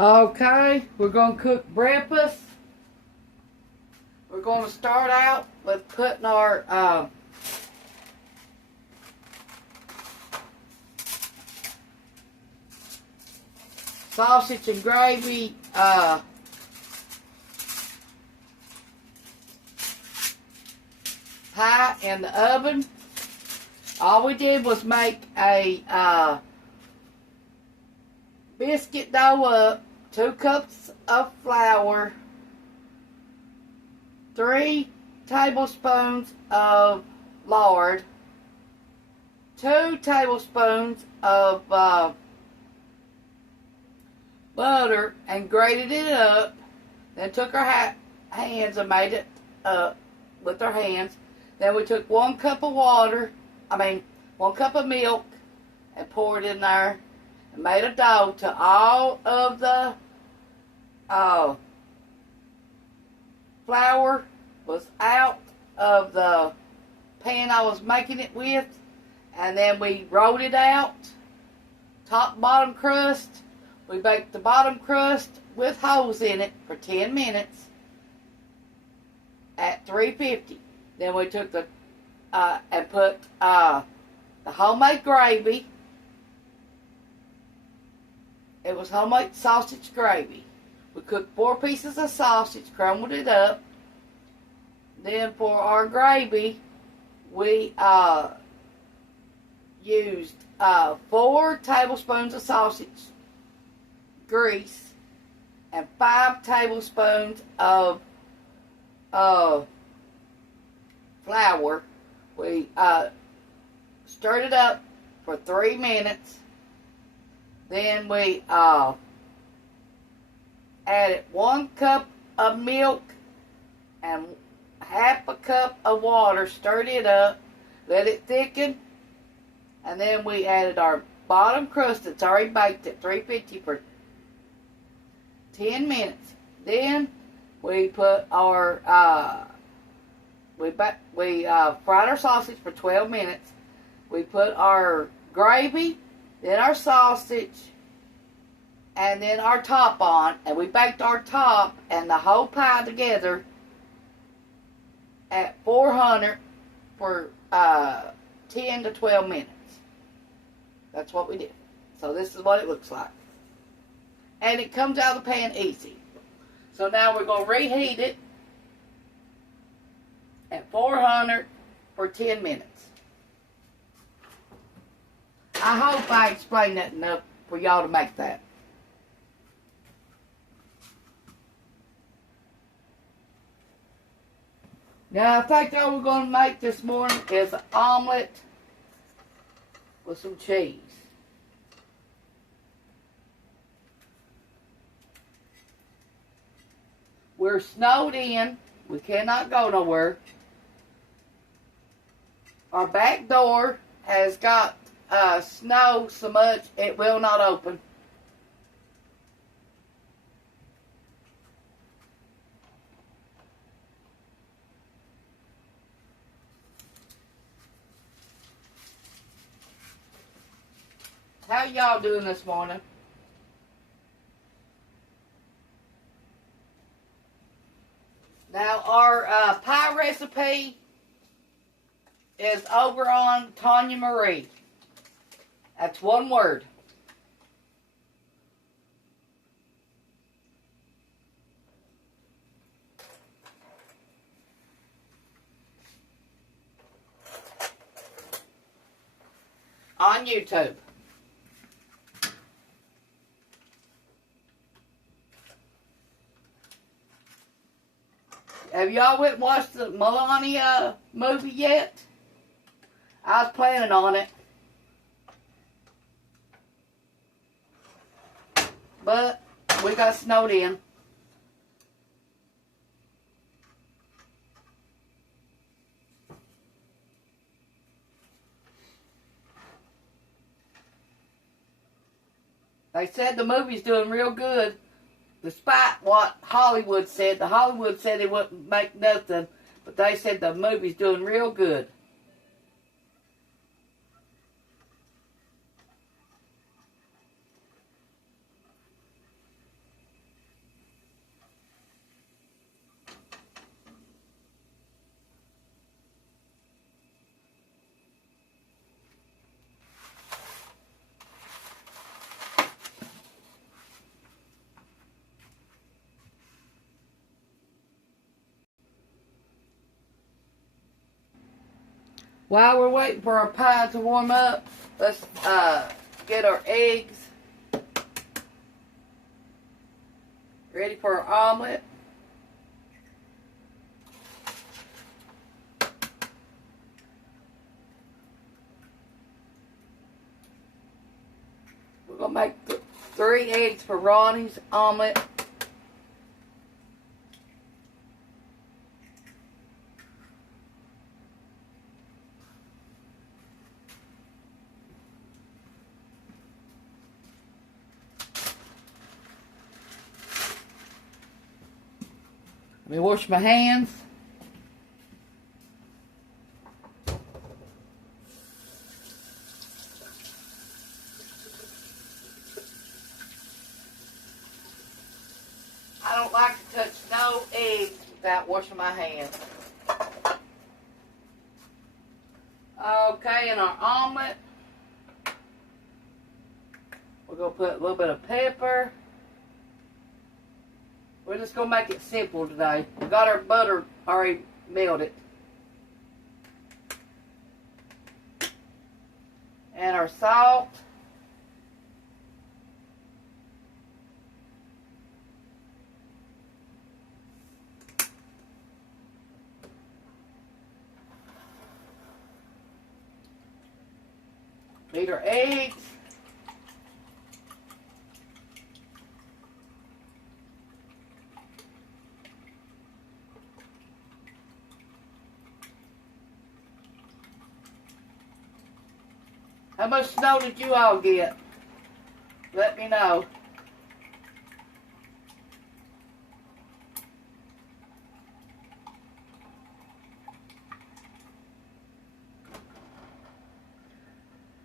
Okay, we're going to cook breakfast. We're going to start out with putting our sausage and gravy pie in the oven. All we did was make a biscuit dough up, 2 cups of flour, 3 tablespoons of lard, 2 tablespoons of butter, and grated it up. Then took our hands and made it up with our hands. Then we took 1 cup of 1 cup of milk, and poured it in there and made a dough till all of the flour was out of the pan I was making it with. And then we rolled it out, top bottom crust. We baked the bottom crust with holes in it for 10 minutes at 350. Then we took the and put the homemade gravy. It was homemade sausage gravy. We cooked 4 pieces of sausage, crumbled it up. Then for our gravy, we used 4 tablespoons of sausage grease and 5 tablespoons of flour. We stirred it up for 3 minutes. Then we added 1 cup of milk and half a cup of water, stirred it up, let it thicken, and then we added our bottom crust that's already baked at 350 for 10 minutes. Then we put our we fried our sausage for 12 minutes. We put our gravy, then our sausage, and then our top on, and we baked our top and the whole pie together at 400 for 10 to 12 minutes. That's what we did. So this is what it looks like. And it comes out of the pan easy. So now we're going to reheat it at 400 for 10 minutes. I hope I explained that enough for y'all to make that. Now I think all we're going to make this morning is an omelet with some cheese. We're snowed in. We cannot go nowhere. Our back door has got snow so much it will not open. How y'all doing this morning? Now our pie recipe is over on Tanya Marie. That's one word. On YouTube. Have y'all went and watched the Melania movie yet? I was planning on it. But we got snowed in. They said the movie's doing real good. Despite what Hollywood said. The Hollywood said it wouldn't make nothing. But they said the movie's doing real good. While we're waiting for our pie to warm up, let's get our eggs ready for our omelet. We're going to make 3 eggs for Ronnie's omelet. Let me wash my hands. I don't like to touch no eggs without washing my hands. Okay, in our omelet, we're going to put a little bit of pepper. We're just going to make it simple today. We got our butter already melted. And our salt. Beat our eggs. How much snow did you all get? Let me know.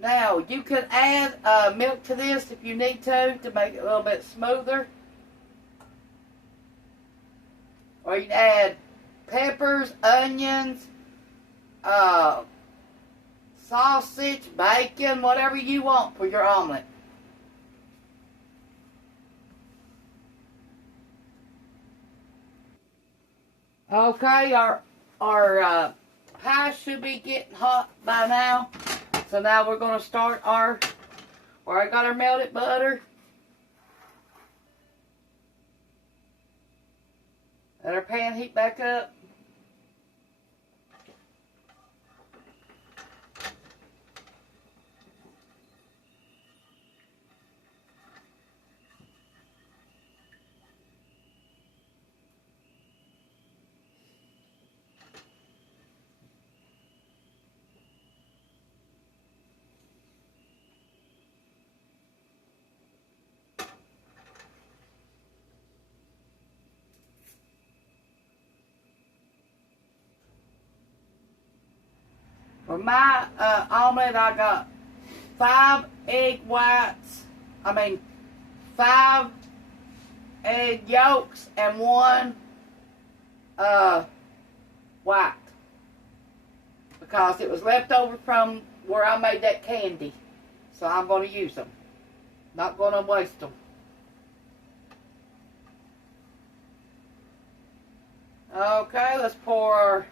Now, you can add milk to this if you need to make it a little bit smoother. Or you can add peppers, onions, sausage, bacon, whatever you want for your omelet. Okay, our pie should be getting hot by now. So now we're going to start where I got our melted butter. Let our pan heat back up. For my omelet, I got 5 egg whites. 5 egg yolks and 1 white. Because it was left over from where I made that candy. So I'm going to use them. Not going to waste them. Okay, let's pour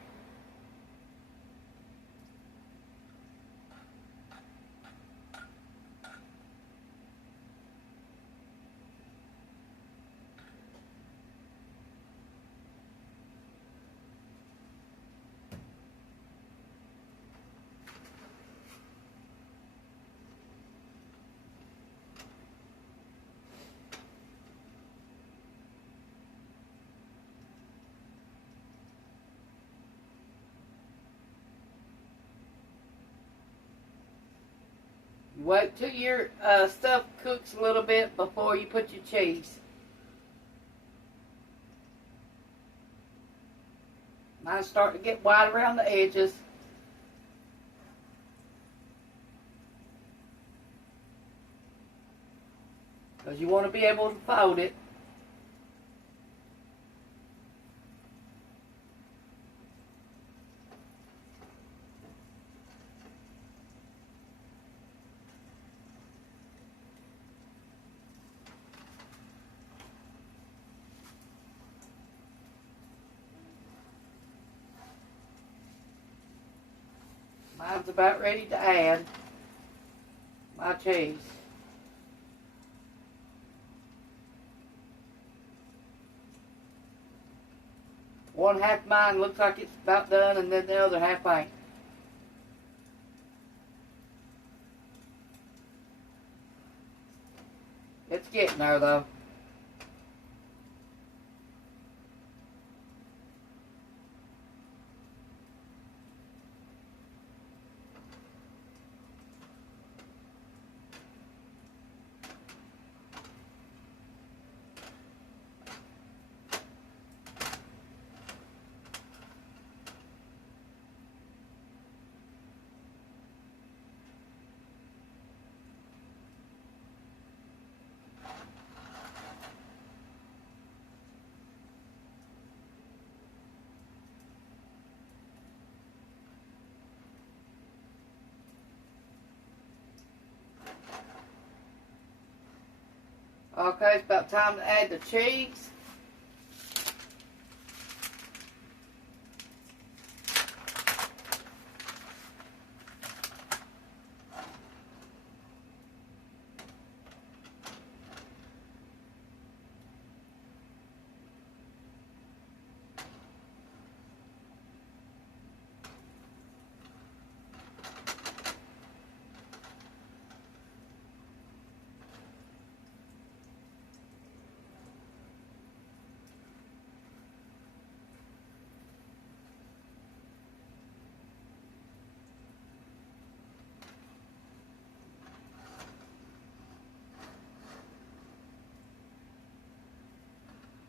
wait till your stuff cooks a little bit before you put your cheese. Mine's starting to get white around the edges. Because you want to be able to fold it. Mine's about ready to add my cheese. One half of mine looks like it's about done, and then the other half ain't. It's getting there, though. Okay, it's about time to add the cheese.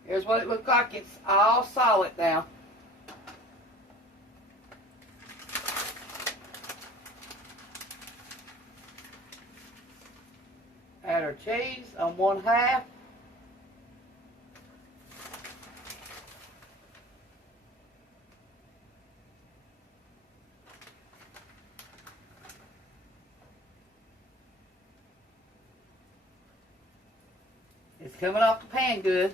Here's what it looks like. It's all solid now. Add our cheese on one half. It's coming off the pan good.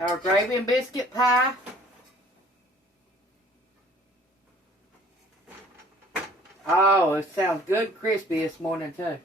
Our gravy and biscuit pie. Oh, it sounds good and crispy this morning too.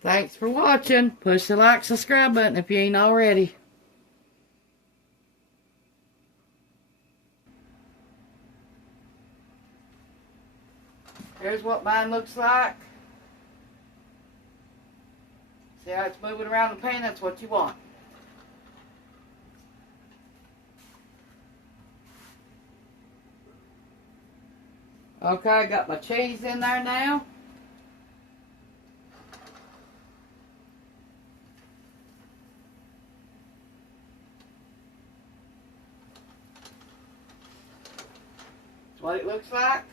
Thanks for watching. Push the like, subscribe button if you ain't already. Here's what mine looks like. See how it's moving around the pan? That's what you want. Okay, I got my cheese in there now. That's what it looks like.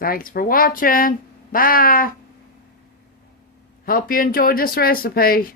Thanks for watching. Bye. Hope you enjoyed this recipe.